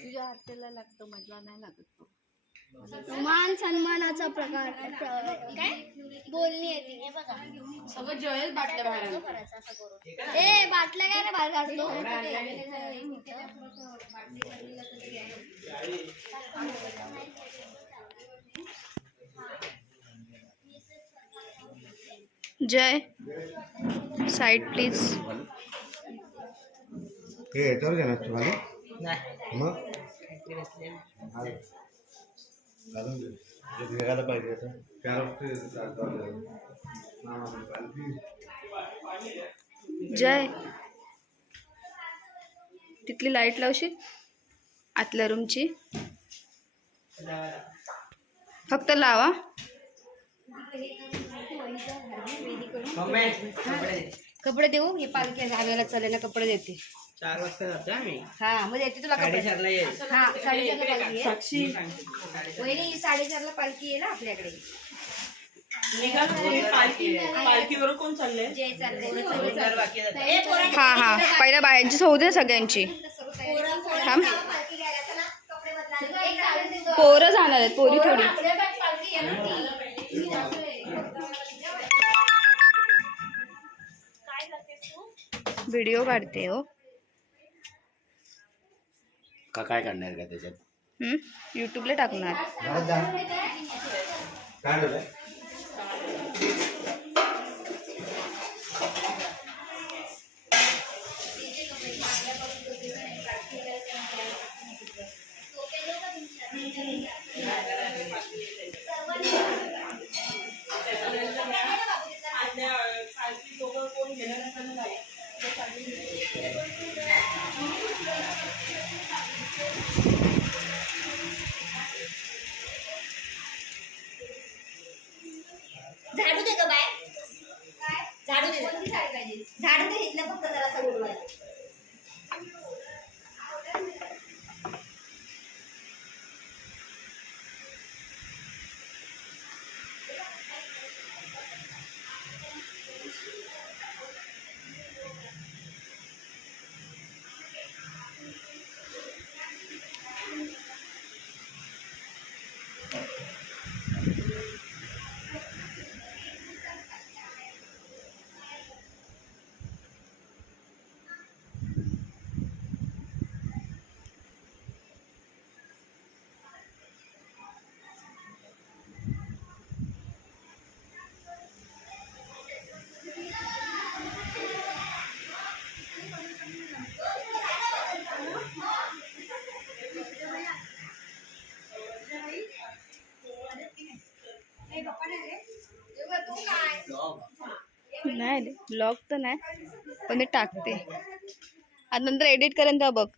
तुझ्या हाताला लागतं, मला नाही लागत तो. मान सन्मानाचा प्रकार काय बोलणी येते हे बघा. सगळं जळेल बाटल्या बाहेर. ए बाटल्या काय रे बाहेर काढतो. जय साइड प्लीज. हे याच्यावर घ्या ना तुम्हाला. मग घालायला पाहिजे. जय तिथली लाईट लावशील आतल्या रूमची. फक्त लावा. कपडे देऊ. हे पालखी घालायला चालेल कपडे देते. 4 वाजता जातो आम्ही. हा मग देते तुला कपडे. 4:30 ला येईल. हा 4:30 ला पालखी आहे. साक्षी वहिनी 4:30 ला पालखी आहे ना आपल्याकडे. पालखीवर कोण चाललंय? जे चाललंय हा हा पहिल्या बायांची होऊ दे सगळ्यांची. थांब. पोरं जाणार आहेत, पोरी थोडी. व्हिडिओ काढते हो. काय काढणार का त्याच्यात? यूट्यूबला टाकणार. काय झालं? झाडू दे ग बाय. झाडू दे. झाडू दे इथलं फक्त जरासा उडवायला. नाही ब्लॉग तर नाही, पण ते टाकते. आता नंतर एडिट करेन तेव्हा बघ.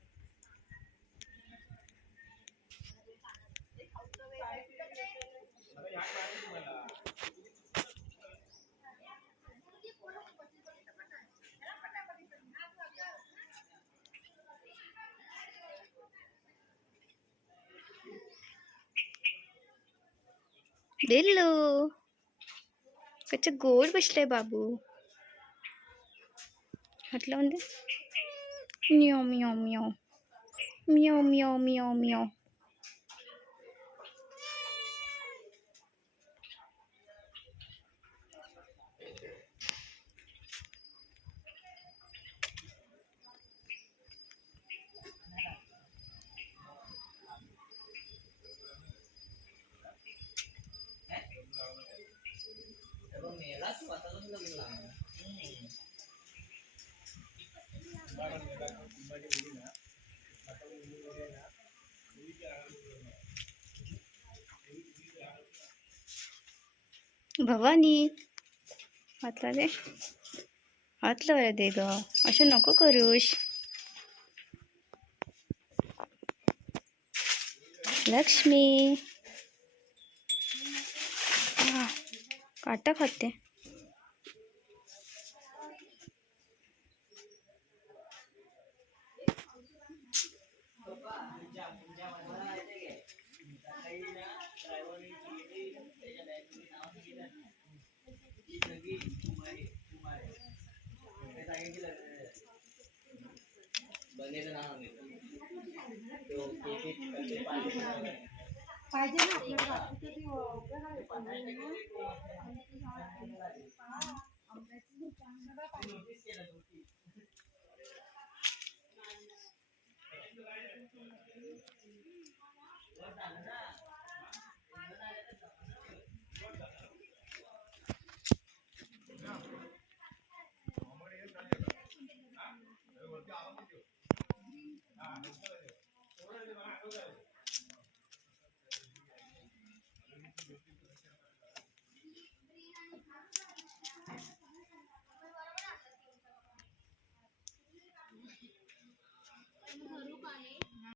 दिल्लू कच्चा गोड बसलाय बाबू. म्हटलं म्हणजे म्याव म्याव म्याव म्याव म्याव म्याव म्याव. भवानी हातला दे, हातला दे ग, असं नको करूश. लक्ष्मी काटा खाते. पाहिजे ना आपल्याला बाकीचं ते